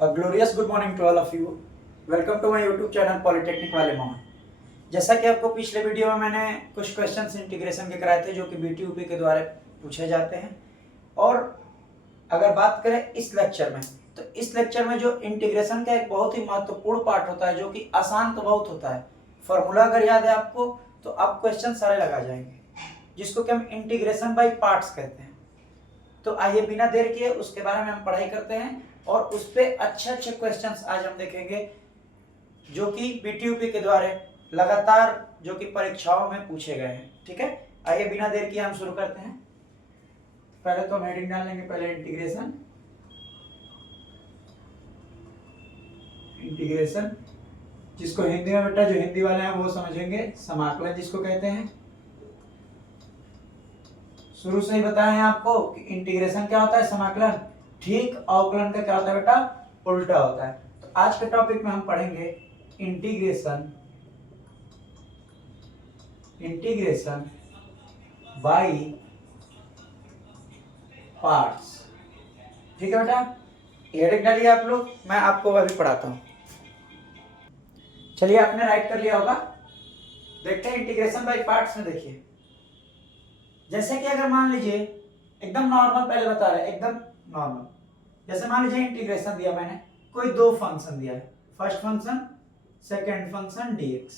Glorious good morning to all of you. Welcome to my YouTube channel polytechnic वाले मोहन। जैसा कि आपको पिछले वीडियो में मैंने कुछ क्वेश्चंस इंटीग्रेशन के कराए थे जो कि बीटीयूपी के द्वारा पूछे जाते हैं। और अगर बात करें इस लेक्चर में, तो इस लेक्चर में जो इंटीग्रेशन का एक बहुत ही महत्वपूर्ण पार्ट होता है जो कि आसान तो बहुत होता है, फॉर्मूला अगर याद है आपको तो आप क्वेश्चन सारे लगा जाएंगे, जिसको कि हम इंटीग्रेशन बाय पार्ट्स कहते हैं। तो आइए बिना देर किए उसके बारे में हम पढ़ाई करते हैं और उस पर अच्छे अच्छे क्वेश्चंस आज हम देखेंगे जो कि बीटीयूपी के द्वारा लगातार जो कि परीक्षाओं में पूछे गए हैं। ठीक है, आइए बिना देर किए हम शुरू करते हैं। पहले तो हम हेडिंग डाल लेंगे, पहले इंटीग्रेशन। इंटीग्रेशन जिसको हिंदी में बेटा जो हिंदी वाले हैं वो समझेंगे, समाकलन जिसको कहते हैं। शुरू से ही बताए हैं आपको कि इंटीग्रेशन क्या होता है, समाकलन। ठीक अवकलन का क्या होता है बेटा, उल्टा होता है। तो आज के टॉपिक में हम पढ़ेंगे इंटीग्रेशन बाय पार्ट्स। ठीक है बेटा, हेडिंग डालिए आप लोग, मैं आपको अभी पढ़ाता हूं। चलिए आपने राइट कर लिया होगा। देखते हैं इंटीग्रेशन बाय पार्ट्स में। देखिए जैसे कि अगर मान लीजिए एकदम नॉर्मल, पहले बता रहे एकदम नॉर्मल, जैसे मान लीजिए इंटीग्रेशन दिया मैंने, कोई दो फंक्शन दिया है, first function second function dx।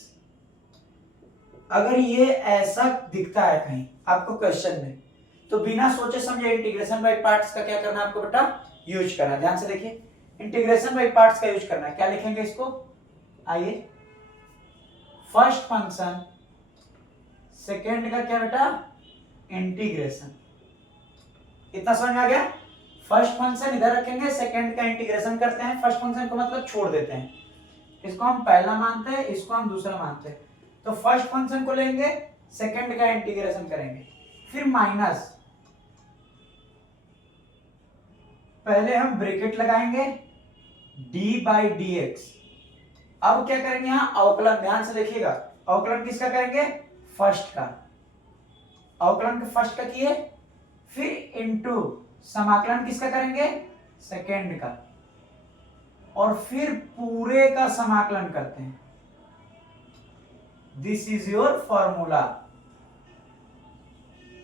अगर ये ऐसा दिखता है कहीं आपको क्वेश्चन में, तो बिना सोचे समझे इंटीग्रेशन बाय पार्ट्स का क्या करना है आपको बेटा, यूज करना है। ध्यान से देखिए, इंटीग्रेशन बाय पार्ट्स का यूज करना है। क्या लिखेंगे इसको, आइए, फर्स्ट फंक्शन सेकंड का क्या बेटा, इंटीग्रेशन। इतना समझ में आ गया। फर्स्ट फंक्शन इधर रखेंगे, सेकंड का इंटीग्रेशन करते हैं। फर्स्ट फंक्शन को मतलब छोड़ देते हैं, इसको हम पहला मानते हैं, इसको हम दूसरा मानते हैं। तो फर्स्ट फंक्शन को लेंगे, सेकंड का इंटीग्रेशन करेंगे, फिर माइनस, पहले हम ब्रैकेट लगाएंगे d बाई डी एक्स। अब क्या करेंगे यहां अवकलन, ध्यान से देखिएगा, अवकलन किसका करेंगे, फर्स्ट का। अवकलन फर्स्ट का किए, फिर इनटू समाकलन किसका करेंगे, सेकंड का, और फिर पूरे का समाकलन करते हैं। दिस इज योर फॉर्मूला,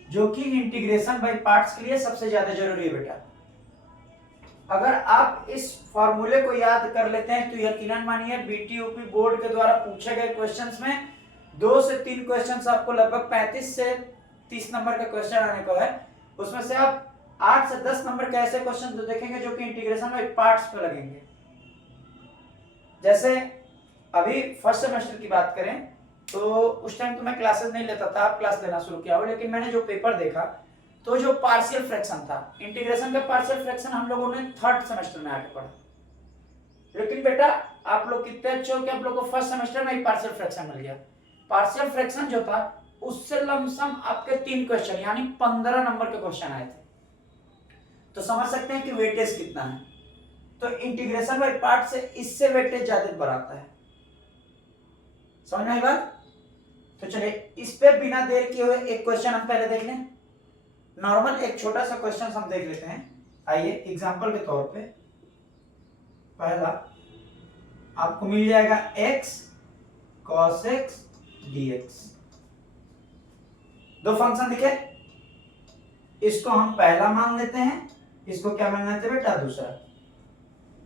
जो कि इंटीग्रेशन बाय पार्ट्स के लिए सबसे ज्यादा जरूरी है बेटा। अगर आप इस फॉर्मूले को याद कर लेते हैं तो यकीनन मानिए बीटीयूपी बोर्ड के द्वारा पूछे गए क्वेश्चंस में 2 से 3 क्वेश्चंस आपको लगभग 35 से 30 नंबर का क्वेश्चन आने को है। उसमें से आप 8 से 10 नंबर के ऐसे क्वेश्चन तो देखेंगे जो कि इंटीग्रेशन बाय पार्ट्स पे लगेंगे। जैसे अभी फर्स्ट सेमेस्टर की बात करें तो उस टाइम तो मैं क्लासेस नहीं लेता था, आप क्लास लेना शुरू किया हो, लेकिन मैंने जो पेपर देखा तो जो पार्शियल फ्रैक्शन था, इंटीग्रेशन का पार्शियल फ्रैक्शन हम लोगों ने थर्ड सेमेस्टर में आके पढ़ा। लेकिन बेटा आप लोग कितने अच्छे हो कि आप लोग को फर्स्ट सेमेस्टर में ही पार्शियल फ्रैक्शन मिल गया। पार्शियल फ्रैक्शन जो था उससे लमसम आपके 3 क्वेश्चन यानी 15 नंबर के क्वेश्चन आए थे। तो समझ सकते हैं कि वेटेज कितना है। तो इंटीग्रेशन बाय पार्ट से इससे वेटेज ज्यादा बढ़ाता है। समझ में आई बात। तो चलिए इस पे बिना देर किए हुए एक क्वेश्चन हम पहले देख लें। नॉर्मल एक छोटा सा क्वेश्चन हम देख लेते हैं। आइए एग्जांपल के तौर पे, पहला आपको मिल जाएगा x cos x dx। दो फंक्शन दिखे, इसको हम पहला मान लेते हैं, इसको क्या मान लेते हैं बेटा, दूसरा।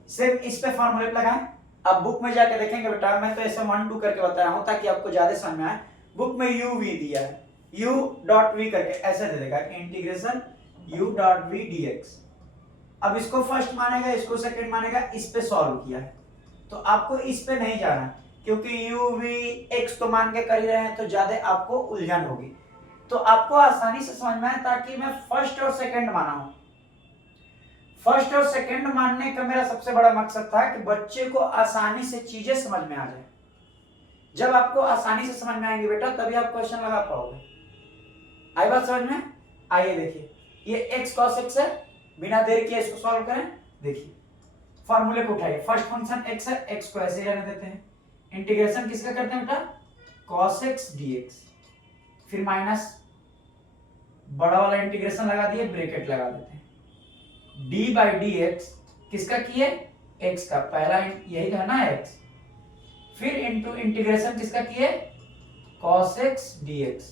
सिर्फ इस पे फॉर्मूले लगाएं। अब बुक में जाके देखेंगे बेटा, मैं तो ऐसे 1 2 करके बताया हूं ताकि आपको ज्यादा समझ में आए। बुक में u v दिया है, u डॉट v करके ऐसे दे देगा integration u dot v dx। अब इसको फर्स्ट मानेगा, इसको सेकंड मानेगा, इस पे सॉल्व किया है। तो आपको इस पे नहीं जाना क्योंकि u v x तो मान के कर ही रहे हैं तो ज्यादा आपको उलझन होगी। तो आपको आसानी से समझ में आए ताकि मैं फर्स्ट और सेकंड माना हूं। फर्स्ट और सेकंड मानने का मेरा सबसे बड़ा मकसद था कि बच्चे को आसानी से चीजें समझ में आ जाए। जब आपको आसानी से समझ में आएंगे बेटा तभी आप क्वेश्चन लगा पाओगे। आई बात समझ में। आइए देखिए, ये x cos x है, बिना देर किए इसको सॉल्व करें। देखिए फॉर्मूले को उठाइए, फर्स्ट फंक्शन x है, x को ऐसे ही रहने देते हैं। इंटीग्रेशन किसका करते हैं बेटा, cos x dx, फिर माइनस बड़ा वाला इंटीग्रेशन लगा दिए, ब्रैकेट लगा देते हैं। d बाई डी एक्स किसका किए, x का, पहला यही था ना x, फिर इंटू इंटीग्रेशन किसका किए, cos x dx,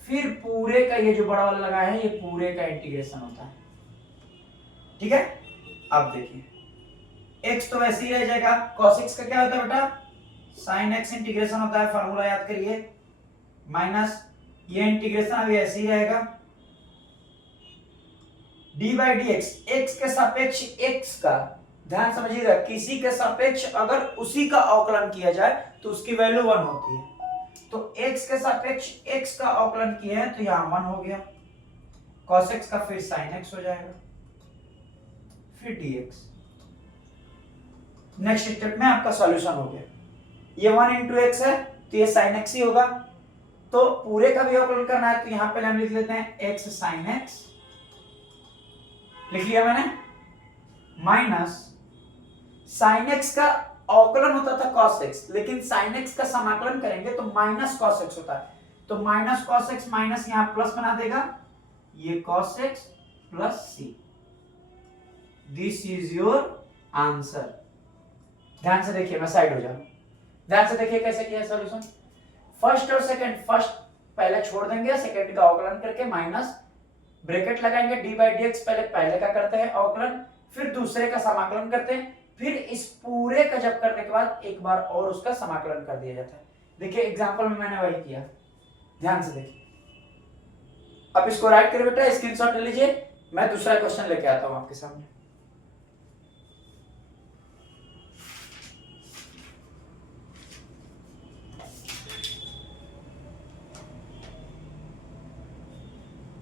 फिर पूरे का ये जो बड़ा वाला लगा है ये पूरे का इंटीग्रेशन होता है। ठीक है, अब देखिए x तो वैसे ही रह जाएगा, cos x का क्या होता है बेटा, sin x इंटीग्रेशन होता है, फार्मूला याद करिए, माइनस ये इंटीग्रेशन अभी ऐसे ही रहेगा, d by D x, x के सापेक्ष x का, ध्यान समझिएगा, किसी के सापेक्ष अगर उसी का अवकलन किया जाए तो उसकी वैल्यू 1 होती है, तो x के सापेक्ष x का अवकलन किया है तो यहां 1 हो गया, cos x का फिर sin x हो जाएगा, फिर dx। नेक्स्ट स्टेप में आपका सॉल्यूशन हो गया, ये 1 इंटू एक्स है तो ये sin x ही होगा, तो पूरे का भी अवकलन करना है तो यहां पे हम लिख लेते हैं x sin x, लिख लिया मैंने, माइनस sin x का अवकलन होता था cos x, लेकिन sin x का समाकलन करेंगे तो माइनस cos x होता है, तो माइनस cos x माइनस यहां प्लस बना देगा, ये cos x plus c, this is your answer. ध्यान से देखिए, मैं साइड हो जाऊं, ध्यान से देखिए कैसे किया सॉल्यूशन, फर्स्ट और सेकंड, फर्स्ट पहले छोड़ देंगे, सेकंड का अवकलन करके माइनस ब्रैकेट लगाएंगे, d बाई डी एक्स पहले का करते हैं अवकलन, फिर दूसरे का समाकलन करते हैं, फिर इस पूरे का जब करने के बाद एक बार और उसका समाकलन कर दिया जाता है। देखिए एग्जांपल में मैंने वही किया, ध्यान से देखिए। अब इसको राइट करिए बेटा, स्क्रीनशॉट ले लीजिए, मैं दूसरा क्वेश्चन लेके आता हूं आपके सामने।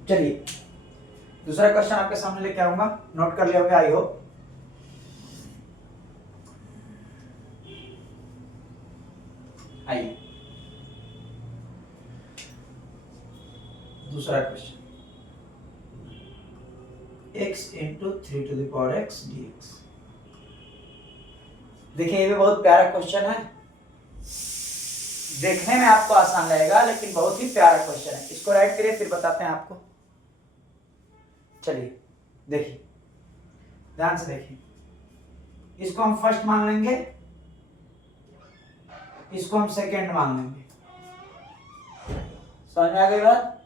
चलिए दूसरा क्वेश्चन आपके सामने लेके आऊंगा, नोट कर लिया होगा आई होप। आइए दूसरा question, x into 3 to the power x dx। देखिए ये भी बहुत प्यारा क्वेश्चन है, देखने में आपको आसान लगेगा लेकिन बहुत ही प्यारा क्वेश्चन है, इसको राइट करिए फिर बताते हैं आपको। चलिए देखिए, ध्यान से देखिए, इसको हम फर्स्ट मान लेंगे, इसको हम सेकेंड मान लेंगे, समझ में आ गई बात।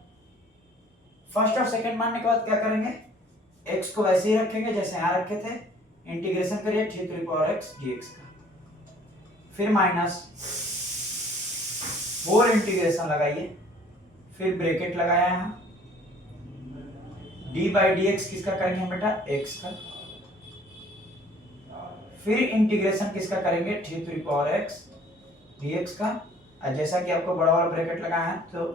फर्स्ट और सेकेंड मानने के बाद क्या करेंगे, x को वैसे ही रखेंगे जैसे यहां रखे थे, इंटीग्रेशन करिए 3 to the power x dx का, फिर माइनस होल इंटीग्रेशन लगाइए, फिर ब्रैकेट लगाया यहां, d बाई डी एक्स किसका करेंगे हम बेटा, x का, फिर इंटीग्रेशन किसका करेंगे 3 to the power x dx का, और जैसा कि आपको बड़ा वाला ब्रैकेट लगाया है तो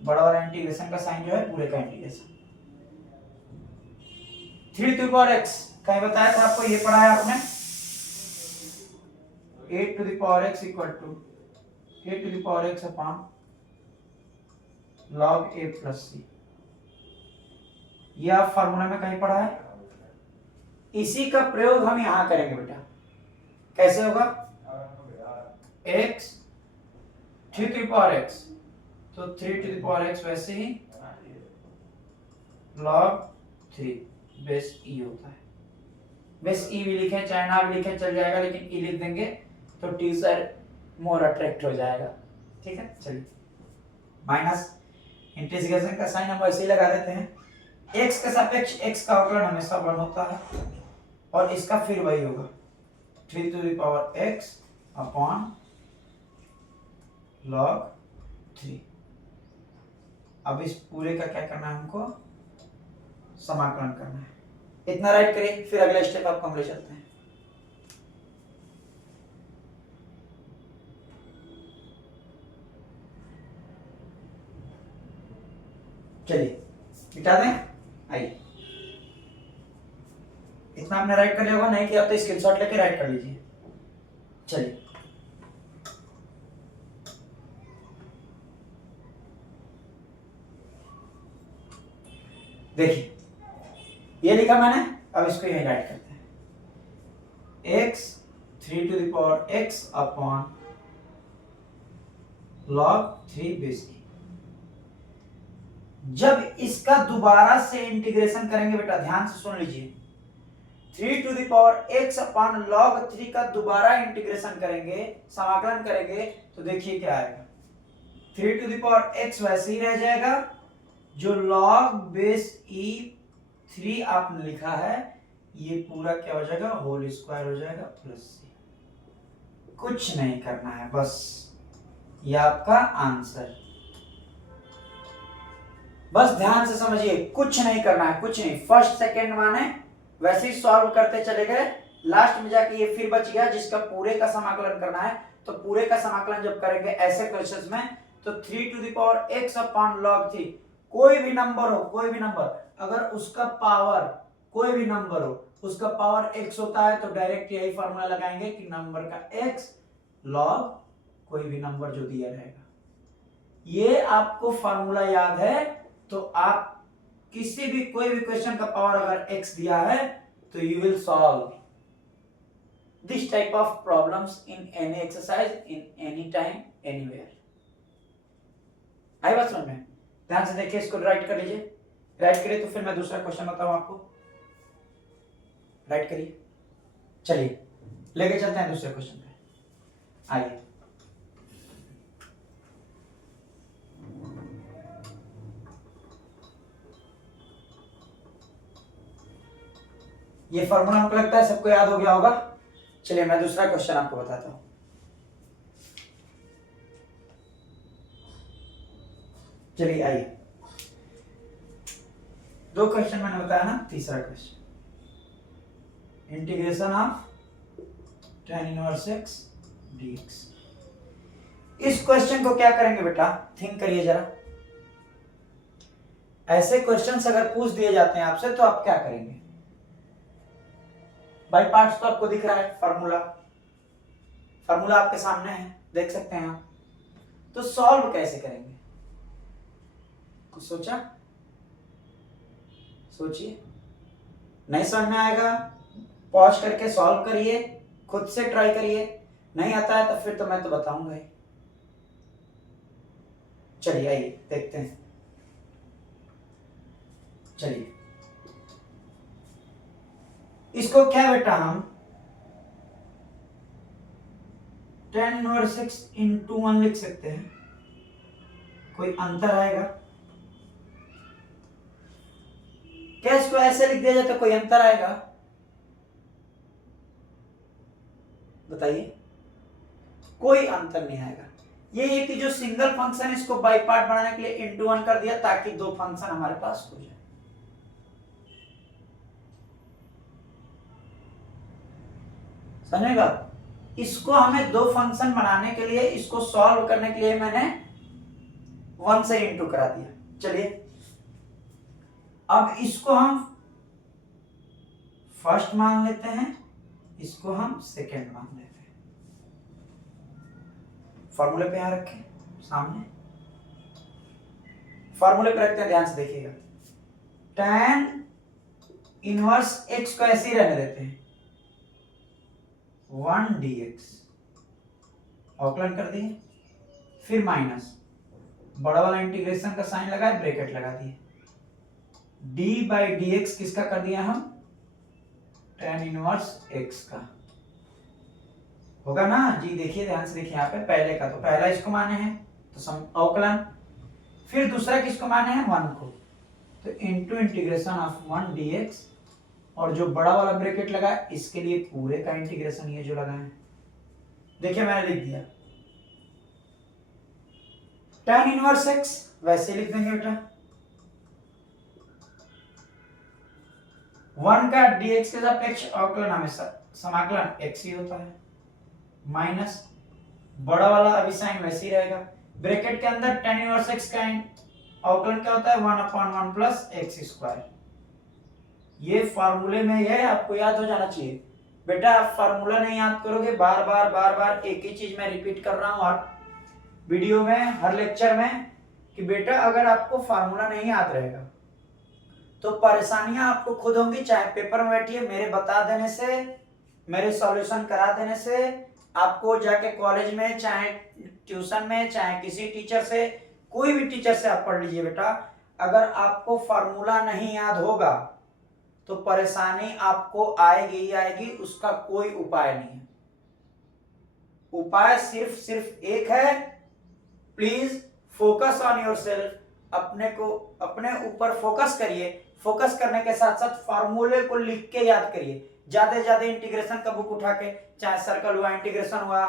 बड़ा वाला इंटीग्रेशन का साइन जो है पूरे का integration, 3 to the power x कहीं बताया था आपको, ये पढ़ा है आपने, 8 to the power x equal to 8 to the power x upon log a plus c, ये आप फार्मूला में कहीं पढ़ा है, इसी का प्रयोग हम यहां करेंगे बेटा। कैसे होगा, x 3 to the power x, तो 3 टू द पावर x वैसे ही log 3 बेस e होता है, बेस e भी लिखें चाहे ना भी लिखें चल जाएगा, लेकिन e लिख देंगे तो t सर मोर अट्रैक्ट हो जाएगा। ठीक है, चलिए माइनस इंटीग्रेशन का साइन हम वैसे ही लगा देते हैं, x के सापेक्ष x का अवकलन हमेशा 1 होता है और इसका फिर वही होगा 3 to the power x upon log 3। अब इस पूरे का क्या करना है, हमको समाकलन करना है, इतना राइट करिए, फिर अगला स्टेप आपको हम ले चलते हैं। चलिए मिटा दें, आइए, इतना आपने राइट कर लिया होगा, नहीं किया तो स्क्रीनशॉट लेके राइट कर लीजिए। चलिए देखिए ये लिखा मैंने, अब इसको यही राइट करते हैं, x 3 to the power x upon log 3 base e। जब इसका दोबारा से इंटीग्रेशन करेंगे बेटा, ध्यान से सुन लीजिए, 3 to the power x upon log 3 का दोबारा इंटीग्रेशन करेंगे, समाकलन करेंगे, तो देखिए क्या आएगा। 3 टू द पावर x वैसे ही रह जाएगा, जो log बेस e 3 आपने लिखा है ये पूरा क्या हो जाएगा, होल स्क्वायर हो जाएगा प्लस c। कुछ नहीं करना है, बस ये आपका आंसर। बस ध्यान से समझिए, कुछ नहीं करना है, कुछ नहीं। फर्स्ट सेकंड माने वैसे ही सॉल्व करते चले गए, लास्ट में जाके ये फिर बच गया जिसका पूरे का समाकलन करना है। तो पूरे का समाकलन जब करेंगे ऐसे क्वेश्चंस में, तो 3 to the power x upon log 3, कोई भी नंबर हो, कोई भी नंबर, अगर उसका पावर, कोई भी नंबर हो, उसका पावर x होता है तो डायरेक्ट यही फॉर्मूला लगाएंगे कि नंबर का x log कोई भी नंबर जो दिया रहेगा। ये आपको फॉर्मूला याद है तो आप किसी भी कोई भी क्वेश्चन का पावर अगर x दिया है तो you will solve this type of problems in any exercise in any time anywhere. आई बात समझ में? ध्यान से देखिए, इसको राइट कर लीजिए। राइट करिए तो फिर मैं दूसरा क्वेश्चन बताऊं आपको। राइट करिए, चलिए लेके चलते हैं दूसरे क्वेश्चन पे। आइए, ये फॉर्मूला हमको लगता है सबको याद हो गया होगा। चलिए मैं दूसरा क्वेश्चन आपको बताता हूं। चलिए आइए, दो क्वेश्चन मैंने बताया ना, तीसरा question, integration of tan inverse x dx। इस क्वेश्चन को क्या करेंगे बेटा, थिंक करिए जरा। ऐसे क्वेश्चंस अगर पूछ दिए जाते हैं आपसे तो आप क्या करेंगे? बाय पार्ट्स तो आपको दिख रहा है फार्मूला, फार्मूला आपके सामने है, देख सकते हैं आप। तो सॉल्व कैसे करेंगे, कुछ सोचा? सोचिए, नहीं समझ में आएगा पॉज करके सॉल्व करिए, खुद से ट्राई करिए। नहीं आता है तो फिर तो मैं तो बताऊंगा ही। चलिए आइए देखते हैं। चलिए इसको क्या बेटा हम tan इनवर्स x into 1 लिख सकते हैं। कोई अंतर आएगा क्या? इसको ऐसे लिख दिया जाए तो कोई अंतर आएगा? बताइए, कोई अंतर नहीं आएगा। ये है कि जो सिंगल फंक्शन इसको बाई पार्ट बनाने के लिए इंटू 1 कर दिया ताकि दो फंक्शन हमारे पास हो जाए। समझे बात? इसको हमें दो फंक्शन बनाने के लिए, इसको सॉल्व करने के लिए मैंने 1 से इंटू करा दिया। चलिए अब इसको हम फर्स्ट मान लेते हैं, इसको हम सेकेंड मान लेते हैं। फॉर्मूले पे यहां रखें सामने, फॉर्मूले पे रखते हैं, ध्यान से देखिएगा। tan इनवर्स x को ऐसे ही रहने देते हैं, 1 dx, अवकलन कर दिए, फिर माइनस, बड़ा वाला इंटीग्रेशन का साइन लगाए, ब्रैकेट लगा दिए, d बाई dx किसका कर दिया हम? tan इनवर्स x का। होगा ना जी? देखिए ध्यान से देखिए, यहाँ पे पहले का तो पहला इसको माने हैं तो अवकलन, फिर दूसरा किसको माने हैं? 1 को, तो इंटू इंटीग्रेशन ऑफ 1 dx, और जो बड़ा वाला ब्रैकेट लगा है इसके लिए पूरे का इंटीग्रेशन ये जो लगा है। देखिए मैंने लिख दिया tan इनवर्स x, वैसे लिख देंगे बेटा 1 का dx के सापेक्ष अवकलन हमेशा समाकलन x ही होता है, माइनस बड़ा वाला अभी साइन वैसे ही रहेगा, ब्रैकेट के अंदर tan इनवर्स x का अवकलन क्या होता है? 1/1 प्लस एक्स स्क्वायर। ये फार्मूले में है, आपको याद हो जाना चाहिए बेटा। आप फार्मूला नहीं याद करोगे, बार बार एक ही चीज मैं रिपीट कर रहा हूं हर वीडियो में, हर लेक्चर में, कि बेटा अगर आपको फार्मूला नहीं याद रहेगा तो परेशानियां आपको खुद होंगी। चाहे पेपर में बैठिए, मेरे बता देने से, मेरे सॉल्यूशन करा देने से, आपको जाके कॉलेज में, चाहे ट्यूशन में, चाहे किसी टीचर से, कोई भी टीचर से आप पढ़ लीजिए बेटा, अगर आपको फार्मूला नहीं याद होगा तो परेशानी आपको आएगी ही आएगी, उसका कोई उपाय नहीं है। उपाय सिर्फ एक है, प्लीज फोकस ऑन योरसेल्फ। अपने ऊपर फोकस करिए। फोकस करने के साथ साथ फार्मूले को लिख के याद करिए। ज्यादा ज्यादा इंटीग्रेशन का बुक उठा के, चाहे सर्कल हुआ, इंटीग्रेशन हुआ,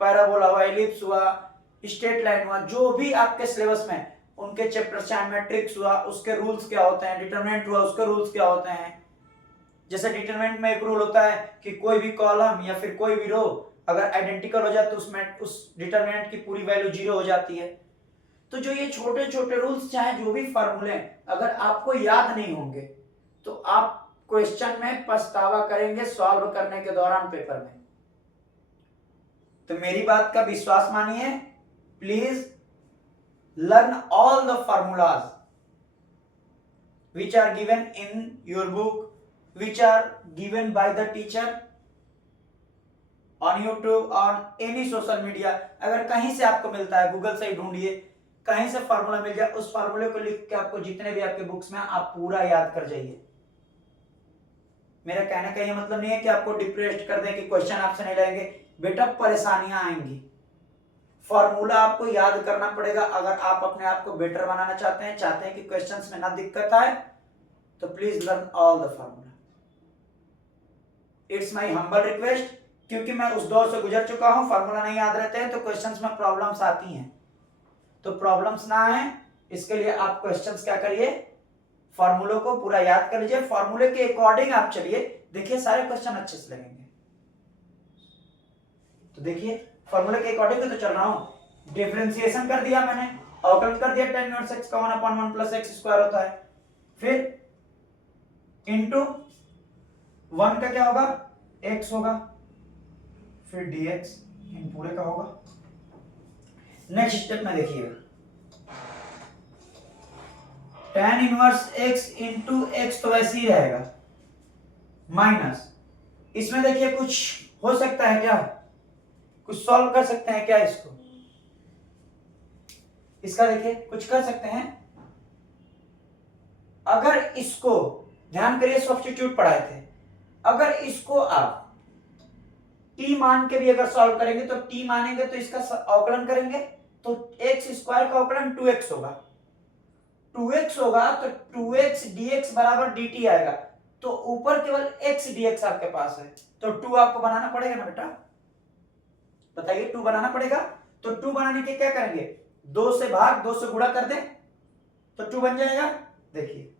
पैराबोला हुआ, एलिप्स हुआ, स्ट्रेट लाइन हुआ, जो भी आपके सिलेबस में उनके चैप्टर, चाहे मैट्रिक्स हुआ उसके रूल्स क्या होते हैं, डिटरमिनेंट हुआ उसके रूल्स क्या होते हैं। जैसे डिटरमिनेंट में एक रूल होता है कि कोई भी कॉलम या फिर कोई भी रो अगर आइडेंटिकल हो जाए तो उसमें उस डिटरमिनेंट की पूरी वैल्यू 0 हो जाती है। तो जो ये छोटे छोटे रूल्स, चाहे जो भी फॉर्मूले, अगर आपको याद नहीं होंगे तो आप क्वेश्चन में पछतावा करेंगे सॉल्व करने के दौरान पेपर में। तो मेरी बात का विश्वास मानिए, please learn all the formulas which are given in your book, which are given by the teacher on YouTube, on any social media। अगर कहीं से आपको मिलता है, गूगल से ही ढूंढिए, कहीं से फार्मूला मिल जाए, उस फार्मूले को लिख के आपको जितने भी आपके बुक्स में आप पूरा याद कर जाइए। मेरा कहने का ये मतलब नहीं है कि आपको डिप्रेस्ड कर दें कि क्वेश्चन आपसे नहीं रहेंगे। बेटा परेशानियां आएंगी, फॉर्मूला आपको याद करना पड़ेगा। अगर आप अपने आप को बेटर बनाना चाहते हैं कि क्वेश्चंस में ना दिक्कत आए, तो please learn all the formula. It's my humble request, क्योंकि मैं उस दौर से गुजर चुका हूं। फॉर्मूला नहीं याद रहते हैं तो क्वेश्चंस में प्रॉब्लम्स आती हैं। तो प्रॉब्लम्स ना आए इसके लिए आप क्वेश्चंस क्या करिए, फॉर्मूलों को पूरा याद कर लीजिए, फॉर्मूले के अकॉर्डिंग आप चलिए, देखिए सारे क्वेश्चन अच्छे से लगेंगे। तो देखिए फॉर्मूले के अकॉर्डिंग तो चल रहा हूं। डिफरेंशिएशन कर दिया मैंने, अवकलन कर दिया, tan इनवर्स x का 1/1 प्लस x स्क्वायर होता है, फिर इनटू 1 का क्या होगा, x होगा, फिर dx इन पूरे का होगा। नेक्स्ट स्टेप में देखिएगा, tan inverse x into x तो वैसे ही रहेगा, माइनस इसमें देखिए कुछ हो सकता है क्या, कुछ सॉल्व कर सकते हैं क्या इसको, इसका देखिए कुछ कर सकते हैं। अगर इसको ध्यान करिए, सब्स्टिट्यूट पढ़ाए थे, अगर इसको आप t मान के भी अगर सॉल्व करेंगे तो t मानेंगे तो इसका अवकलन करेंगे तो x स्क्वायर का अवकलन 2x होगा, 2x होगा तो 2x dx बराबर dt आएगा। तो ऊपर केवल x dx आपके पास है, तो 2 आपको बनाना पड़ेगा ना बेटा, बताइए 2 बनाना पड़ेगा। तो 2 बनाने के क्या करेंगे, 2 से भाग 2 से गुणा कर दें तो 2 बन जाएगा। देखिए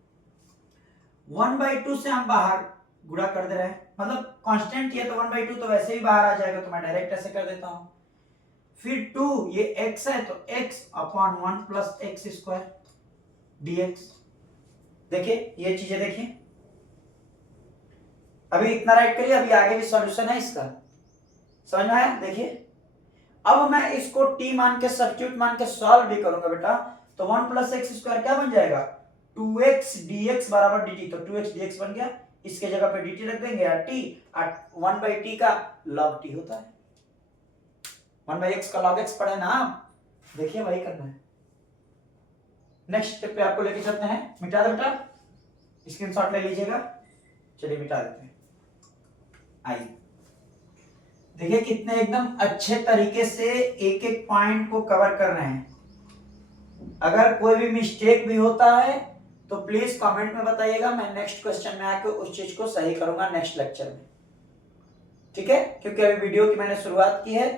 1/2 से हम बाहर गुणा कर दे रहे हैं, मतलब कांस्टेंट ये तो 1/2 तो वैसे ही बाहर आ जाएगा, तो मैं डायरेक्ट ऐसे कर देता हूं। फिर 2 ये x है तो x/1 plus x square dx। देखिए ये चीजें देखिए, अभी इतना राइट करिए, अभी आगे भी सॉल्यूशन है इसका, समझ में आया। देखिए अब मैं इसको t मान के सब्स्टिट्यूट मान के सॉल्व भी करूंगा बेटा, तो 1 प्लस x स्क्वायर क्या बन जाएगा, 2x dx बराबर dt। तो 2x dx बन गया, इसके जगह पे dt रख देंगे या t, 1/t का log t होता है, 1/x का log x पढ़े ना आप, देखिए वही करना है। नेक्स्ट स्टेप पे आपको लेके चलते हैं, मिटा दो बेटा, स्क्रीनशॉट ले लीजिएगा, चलिए मिटा देते हैं। आइए देखिए कितने एकदम अच्छे तरीके से एक एक पॉइंट को कवर कर रहे हैं। अगर कोई भी मिस्टेक भी होता है तो प्लीज कमेंट में बताइएगा, मैं नेक्स्ट क्वेश्चन में आकर उस चीज को सही करूंगा नेक्स्ट लेक्चर में, ठीक है। क्योंकि अभी वीडियो की मैंने शुरुआत की है,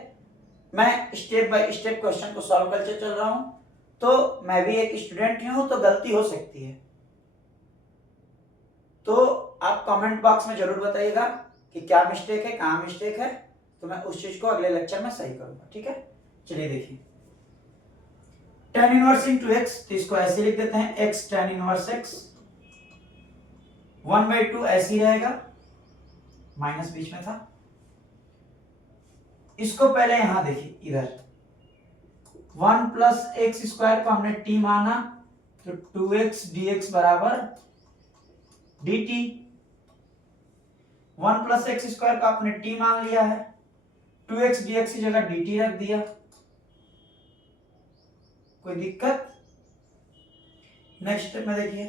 मैं स्टेप बाय स्टेप क्वेश्चन को सॉल्व करके चल रहा हूं, तो मैं भी एक स्टूडेंट ही हूं तो गलती हो सकती है। तो आप कमेंट बॉक्स में जरूर बताइएगा कि क्या मिस्टेक है, कहां मिस्टेक है, तो मैं उस चीज को अगले लेक्चर में सही करूंगा, ठीक है। चलिए देखिए tan इनवर्स इनटू x, तो इसको ऐसे लिख देते हैं, x tan इनवर्स x, 1/2 ऐसे ही रहेगा, माइनस बीच में था। इसको पहले यहां देखिए, इधर 1 प्लस एक्स स्क्वायर को हमने t माना, तो 2x dx बराबर dt। 1 प्लस एक्स स्क्वायर को आपने t मान लिया है, 2x dx की जगह dt रख दिया, कोई दिक्कत। नेक्स्ट स्टेप में देखिए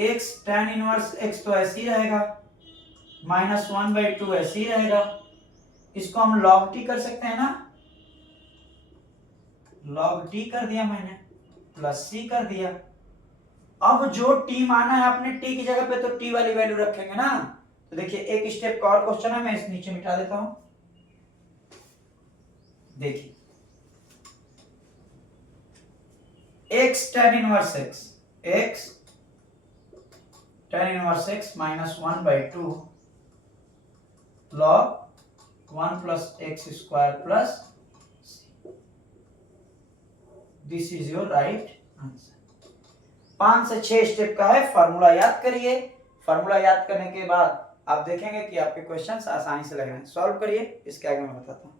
x tan इनवर्स x तो ऐसे ही रहेगा, -1/2 ऐसे ही रहेगा। इसको हम log t कर सकते हैं ना, log t कर दिया मैंने, प्लस c कर दिया। अब जो t माना है आपने t की जगह पे तो t वाली वैल्यू रखेंगे ना। तो देखिए एक स्टेप का और क्वेश्चन है, मैं इस नीचे मिटा देता हूं। देखिए x tan inverse x, x tan inverse x -1/2 log 1 plus x square plus this is your right answer. 5 से 6 स्टेप का है, फार्मूला याद करिए। फार्मूला याद करने के बाद आप देखेंगे कि आपके क्वेश्चंस आसानी से लग रहे हैं। सॉल्व करिए, इसके आगे मैं बताता हूं।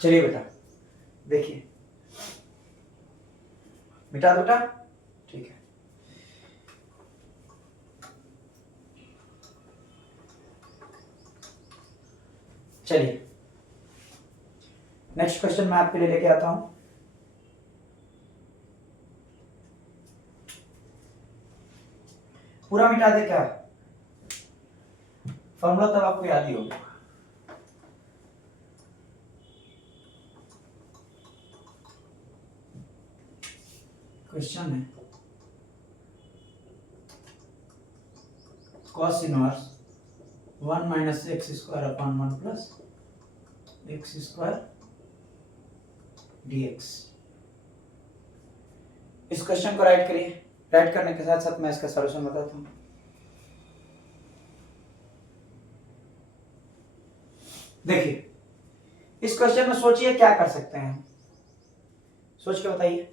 चलिए बेटा देखिए, मिटा दो बेटा, ठीक है। चलिए नेक्स्ट क्वेश्चन मैं आपके लिए लेके आता हूं। पूरा मिटा दे क्या, फॉर्मूला तब आपको याद ही होगा। क्वेश्चन है cos inverse 1 minus x square upon 1 plus x square dx। इस क्वेश्चन को राइट करिए। राइट करने के साथ साथ मैं इसका सॉल्यूशन बताता हूं। देखिए इस क्वेश्चन में सोचिए क्या कर सकते हैं, सोच के बताइए।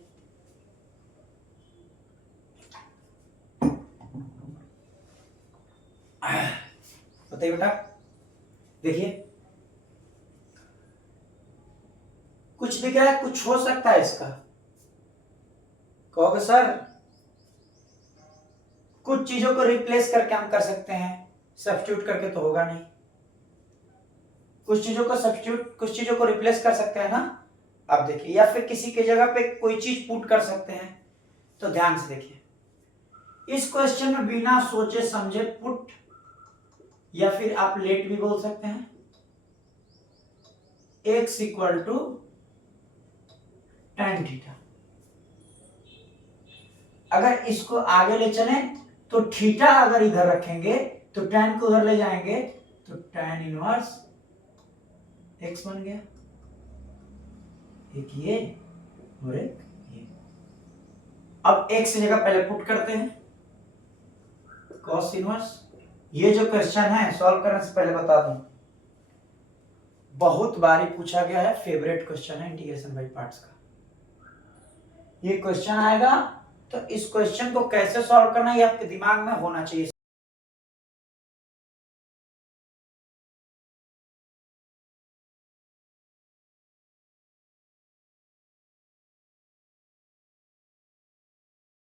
बताइए बेटा, देखिए कुछ दिख रहा है, कुछ हो सकता है इसका, कहोगे सर कुछ चीजों को रिप्लेस करके हम कर सकते हैं, सब्स्टिट्यूट करके तो होगा नहीं। कुछ चीजों को सब्स्टिट्यूट, कुछ चीजों को रिप्लेस कर सकते हैं ना। आप देखिए, या फिर किसी के जगह पे कोई चीज पुट कर सकते हैं। तो ध्यान से देखिए, इस क्वेश्चन में बिना सोचे समझे पुट या फिर आप लेट भी बोल सकते हैं, x equal to tan theta. अगर इसको आगे ले चले तो थीटा अगर इधर रखेंगे तो tan को उधर ले जाएंगे तो tan इनवर्स x बन गया, एक ये और एक ये। अब x की जगह पहले पुट करते हैं cos इनवर्स। ये जो क्वेश्चन है सॉल्व करने से पहले बता दूं, बहुत बारी पूछा गया है, फेवरेट क्वेश्चन है इंटीग्रेशन बाय पार्ट्स का। ये क्वेश्चन आएगा तो इस क्वेश्चन को कैसे सॉल्व करना ये आपके दिमाग में होना चाहिए।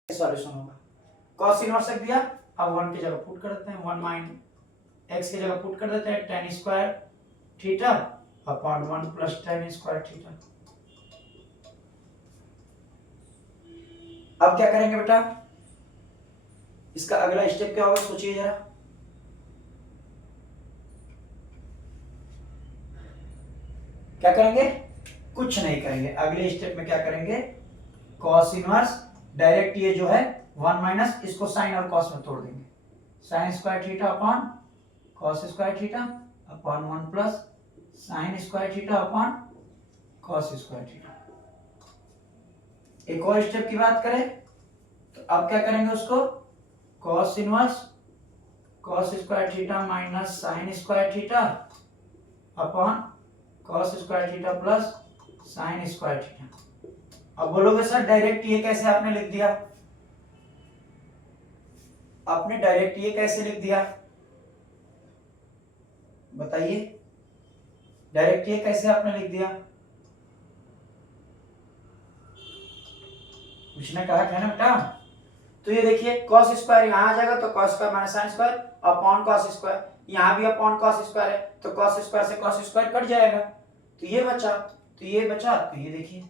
सॉल्यूशन होगा, cos इनवर्स रख दिया, अब 1 की जगह पुट कर देते हैं, 1 माइनस x की जगह पुट कर देते हैं tan square theta upon 1 plus tan square theta. अब क्या करेंगे बेटा, इसका अगला स्टेप क्या होगा सोचिए जरा। क्या करेंगे, कुछ नहीं करेंगे। अगले स्टेप में क्या करेंगे, cos इनवर्स डायरेक्ट ये जो है 1 माइनस इसको साइन और cos में तोड़ देंगे, sine square theta upon cos square theta upon 1 plus sine square theta upon cos square theta. एक और स्टेप की बात करें तो अब क्या करेंगे, उसको cos inverse cos square theta minus sine square theta upon cos square theta plus sine square theta. अब बोलोगे सर डायरेक्ट ये कैसे आपने लिख दिया, आपने डायरेक्ट ये कैसे लिख दिया बताइए, डायरेक्ट ये कैसे आपने लिख दिया। कुछ ने कहा है ना बेटा, तो ये देखिए cos स्क्वायर यहां आ जाएगा तो cos square minus sine square upon cos square, यहाँ भी अपॉन कॉस स्क्वायर है, तो कॉस स्क्वायर से कॉस स्क्वायर कट जाएगा, तो ये बचा, तो ये बचा, तो ये देखिए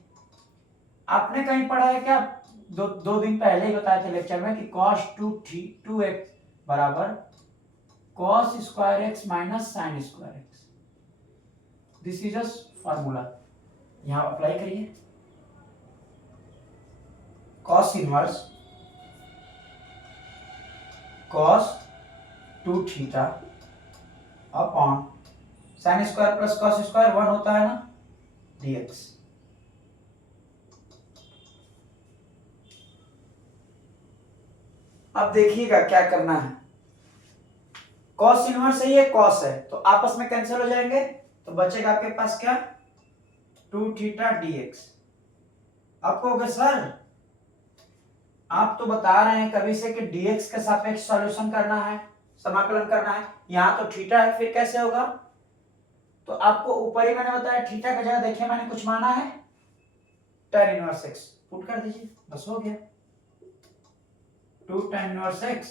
आपने कहीं पढ़ा है क्या, दो दिन पहले ही बताया था लेक्चर में कि cos 2x बराबर cos square x minus sine square x, this is a formula, यहां अप्लाई करिए, cos inverse cos 2 theta upon sine square plus cos square 1 होता है ना dx। अब देखिएगा क्या करना है, cos इनवर्स है, ये cos है, तो आपस में कैंसिल हो जाएंगे, तो बचेगा आपके पास क्या 2 थीटा dx। आप कहोगे सर आप तो बता रहे हैं कभी से कि dx के सापेक्ष सॉल्यूशन करना है, समाकलन करना है, यहां तो थीटा है, फिर कैसे होगा, तो आपको ऊपर ही मैंने बताया थीटा की जगह देखिए मैंने कुछ माना है tan इनवर्स x, पुट कर दीजिए, बस हो गया 2 tan इनवर्स x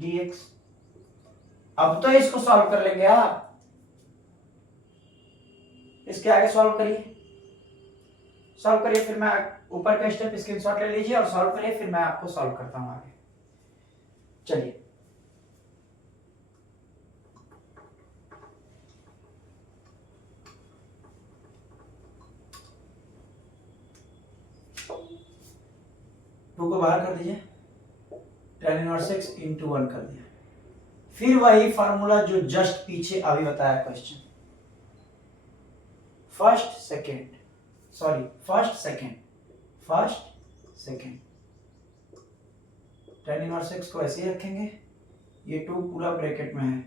dx। अब तो इसको सॉल्व कर लेंगे आप, इसके आगे सॉल्व करिए, फिर मैं ऊपर का स्टेप स्क्रीनशॉट ले लीजिए और सॉल्व करिए, फिर मैं आपको सॉल्व करता हूं आगे। चलिए टू को बाहर कर दीजिए, tan इनवर्स x इंटू 1 कर दिया, फिर वही फार्मूला जो जस्ट पीछे अभी बताया question, first second tan inverse x को ऐसे ही रखेंगे, ये 2 पूरा ब्रैकेट में है,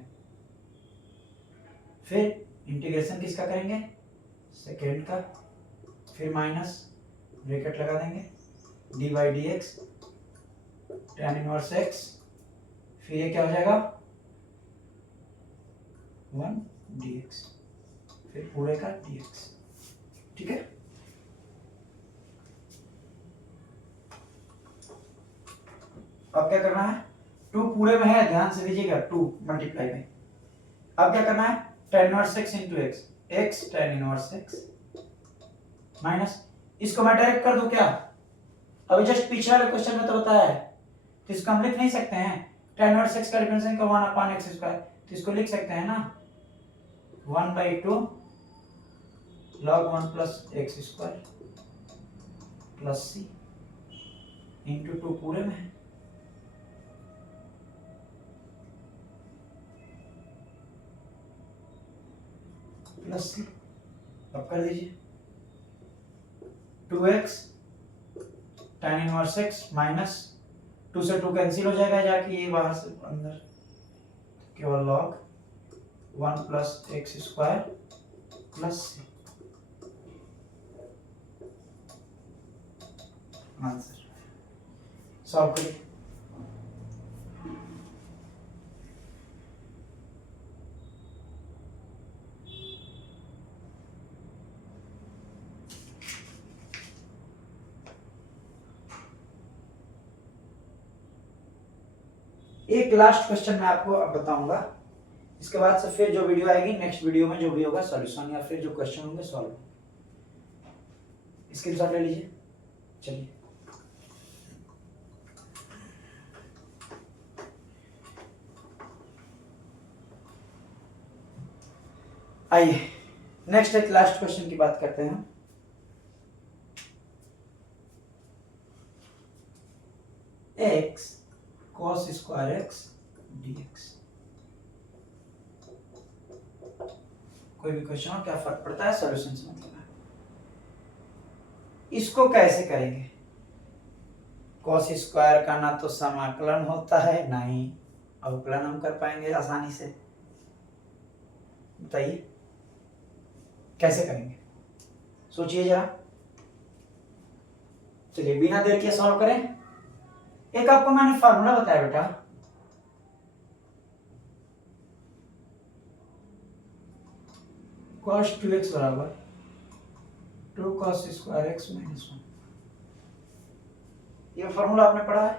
फिर इंटीग्रेशन किसका करेंगे सेकेंड का, फिर माइनस ब्रैकेट लगा देंगे dy dx tan inverse x, फिर ये क्या हो जाएगा 1 dx, फिर पूरे का dx, ठीक है। अब क्या करना है, 2 पूरे में है, ध्यान से दीजिएगा 2 मल्टीप्लाई में, अब क्या करना है tan inverse x into x tan inverse x minus, इसको मैं डायरेक्ट कर दूं क्या, अभी जस्ट पीछे वाले क्वेश्चन में तो बताया है, तो इसको हम लिख नहीं सकते हैं, tan इनवर्स x का रिप्रेजेंटेशन का 1 अपॉन x स्क्वायर, तो इसको लिख सकते हैं ना 1/2 log 1 plus x square plus c into 2 पूरे में है, प्लस c, अब कर दीजिए 2x tan inverse x minus 2 से 2 कैंसिल हो जाएगा जाके, ये बाहर से अंदर, केवल log 1 plus x square plus c, answer solve करिए। एक लास्ट क्वेश्चन मैं आपको अब बताऊंगा, इसके बाद से फिर जो वीडियो आएगी नेक्स्ट वीडियो में जो भी होगा सॉल्यूशन या फिर जो क्वेश्चन होंगे सॉल्व, स्क्रीनशॉट ले लीजिए। चलिए आइए नेक्स्ट एक लास्ट क्वेश्चन की बात करते हैं। x cos square x dx, कोई भी क्वेश्चन हो क्या फर्क पड़ता है, सॉल्यूशन से मतलब है। इसको कैसे करेंगे, cos स्क्वायर का ना तो समाकलन होता है ना ही अवकलन हम कर पाएंगे आसानी से, बताइए कैसे करेंगे, सोचिए जरा। चलिए बिना देर के सॉल्व करें। एक आपको मैंने फार्मूला बताया बेटा, cos 2x बराबर 2 cos स्क्वायर x माइनस 1, ये फार्मूला आपने पढ़ा है,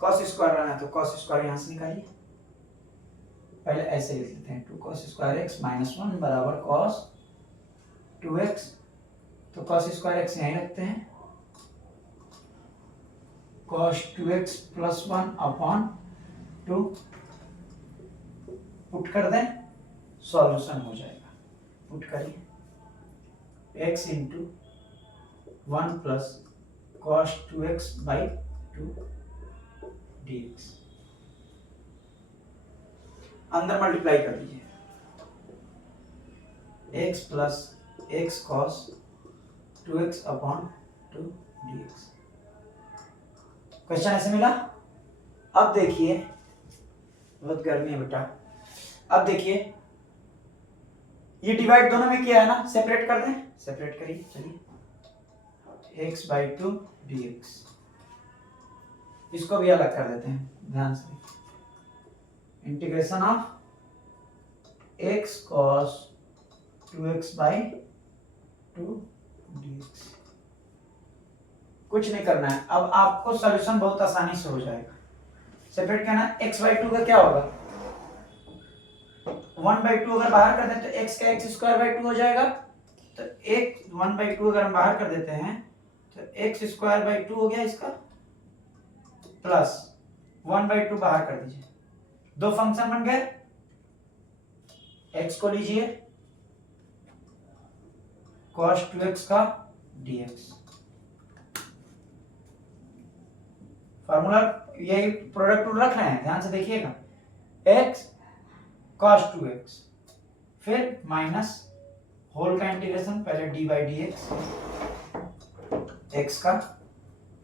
cos स्क्वायर लाना है तो cos स्क्वायर यहां से निकालिए, पहले ऐसे लिख लेते हैं 2 cos स्क्वायर एक्स माइनस 1 बराबर cos 2x। तो cos स्क्वायर एक्स यहीं रखते हैं, cos 2x plus 1 upon 2 put कर दें, सॉल्यूशन हो जाएगा। पुट करिए x into 1 plus cos 2x by 2 dx। अंदर मल्टीप्लाई कर दीजिए, x plus x cos 2x upon 2 dx। Question ऐसे मिला। अब देखिए, बहुत गर्मी है बेटा, अब देखिए ये डिवाइड दोनों में किया है ना, सेपरेट कर दें, सेपरेट करिए। चलिए x बाई 2 dx, इसको भी अलग कर देते हैं, ध्यान से। Integration of x cos 2x by 2 dx। कुछ नहीं करना है, अब आपको सॉल्यूशन बहुत आसानी से हो जाएगा। सेपरेट करना है, x बाई 2 का क्या होगा, 1 बाई 2 अगर बाहर कर दें तो x का x स्क्वायर बाई 2 हो जाएगा। तो एक 1 बाई 2 अगर हम बाहर कर देते हैं तो x स्क्वायर बाई 2 हो गया इसका, प्लस 1 बाई 2 बाहर कर दीजिए, दो फंक्शन बन गए। x को लीजिए cos 2x का dx, फार्मूला यही प्रोडक्ट रूल रख रहे हैं, ध्यान से देखिएगा। x cos 2x फिर माइनस होल का इंटीग्रेशन, पहले d बाई डी एक्स का,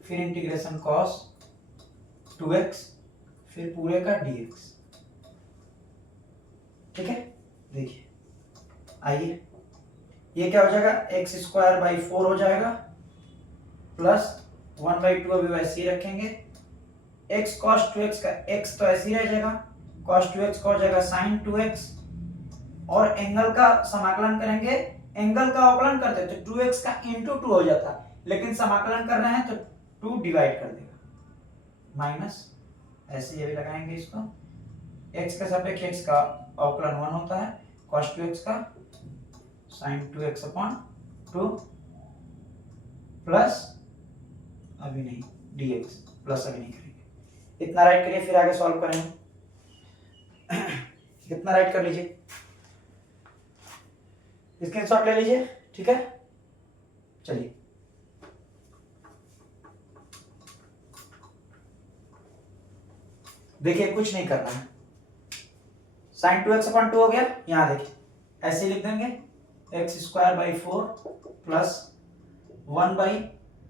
फिर इंटीग्रेशन cos 2x फिर पूरे का dx। ठीक है, देखिए आइए, ये क्या हो जाएगा, एक्स स्क्वायर बाई 4 हो जाएगा, प्लस 1 बाई 2 अभी वैसे ही रखेंगे। x cos 2x का x तो ऐसे ही रह जाएगा, cos 2x का हो जाएगा sin 2x, और एंगल का समाकलन करेंगे, एंगल का अवकलन करते तो 2x का इंटू 2 हो जाता, लेकिन समाकलन कर रहे हैं तो 2 डिवाइड कर देगा, माइनस ऐसे ये भी लगाएंगे इसको। x के सापेक्ष x का अवकलन 1 होता है, cos 2x का sin 2x अपॉन 2 प्लस अभी नहीं dx, प्लस अभी नहीं करेंगे। इतना राइट करिए, फिर आगे सॉल्व करेंगे। इतना राइट कर लीजिए, स्क्रीनशॉट ले लीजिए, ठीक है। चलिए देखिए, कुछ नहीं करना है, sin 2x अपॉन 2 हो गया, यहां देखिए ऐसे लिख देंगे x square by 4 plus 1 by,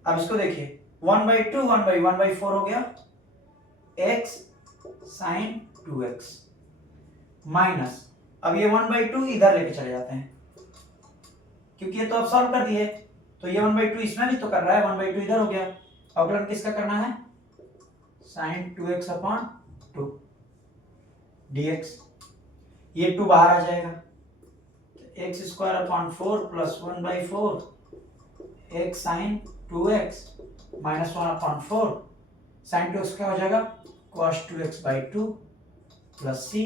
अब इसको देखिए 1 बाई 2 1 बाई 4 हो गया, x sin 2x माइनस, अब ये 1 बाई 2 इधर लेके चले जाते हैं, क्योंकि ये तो अब सॉल्व कर दिए, तो ये 1 बाई 2 इसमें भी तो कर रहा है, 1 बाई 2 इधर हो गया। अवकलन किसका करना है, sin 2x अपॉन 2 dx, ये 2 बाहर आ जाएगा, x square upon 4 plus 1 by 4 x sine 2x minus 1 upon 4, sine 2x क्या हो जाएगा, cos 2x by 2 plus c,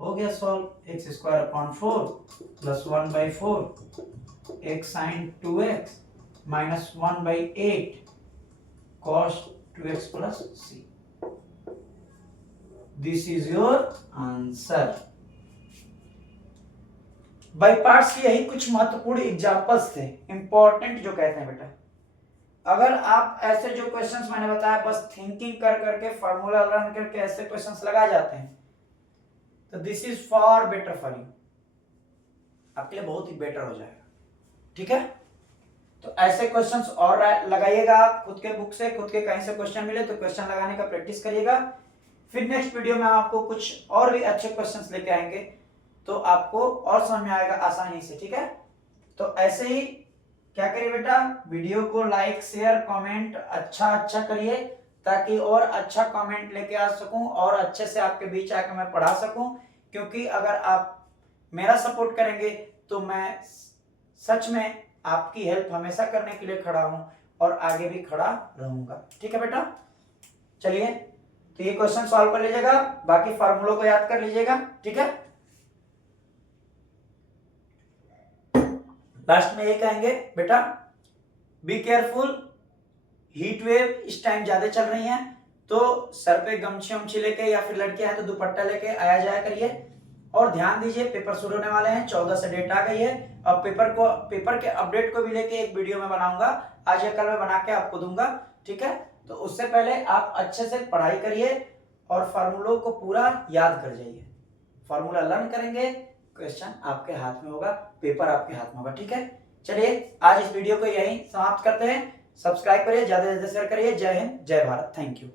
हो गया solve. X square upon 4 plus 1 by 4 x sine 2x minus 1 by 8 cos 2x plus c। This is your answer. By parts की यही कुछ महत्वपूर्ण examples थे, इंपॉर्टेंट जो कहते हैं बेटा। अगर आप ऐसे जो क्वेश्चंस मैंने बताया बस थिंकिंग कर करके फार्मूला लर्न करके ऐसे क्वेश्चंस लगा जाते हैं, तो this is for better for you, आपके लिए बहुत ही बेटर हो जाएगा, ठीक है। तो ऐसे क्वेश्चंस और लगाइएगा आप खुद के बुक से, खुद के कहीं से क्वेश्चन मिले तो क्वेश्चन लगाने का प्रैक्टिस करिएगा। फिर नेक्स्ट वीडियो में आपको कुछ और भी अच्छे क्वेश्चंस लेके आएंगे, तो आपको और समझ में आएगा आसानी से, ठीक है। तो ऐसे ही क्या करिए बेटा, वीडियो को लाइक शेयर कमेंट अच्छा करिए, ताकि और अच्छा कमेंट लेके आ सकूं और अच्छे से आपके बीच आकर मैं पढ़ा सकूं, क्योंकि अगर आप मेरा सपोर्ट करेंगे तो मैं सच में आपकी हेल्प हमेशा करने के लिए खड़ा हूं और आगे भी खड़ा रहूंगा, ठीक है बेटा। चलिए, तो ये क्वेश्चन सॉल्व कर लीजिएगा, बाकी फार्मूलों को याद कर लीजिएगा। ठीक है। लास्ट में ये कहेंगे बेटा बी केयरफुल, हीट वेव इस टाइम ज्यादा चल रही है, तो सर पे गमछी वमछी लेके या फिर लड़के हैं तो दुपट्टा लेके आया जाया करिए। और ध्यान दीजिए पेपर शुरू होने वाले हैं, 14 से डेट आ गई है। अब पेपर के अपडेट को भी लेके एक वीडियो में बनाऊंगा, आज या कल में बना के आपको दूंगा, ठीक है। तो उससे पहले आप अच्छे से पढ़ाई करिए और फार्मूलों को पूरा याद कर जाइए। फार्मूला लर्न करेंगे, क्वेश्चन आपके हाथ में होगा, पेपर आपके हाथ में होगा, ठीक है। चलिए आज इस वीडियो को यहीं समाप्त करते हैं। सब्सक्राइब करिए, ज्यादा से ज्यादा शेयर करिए। जय हिंद, जय भारत, थैंक यू।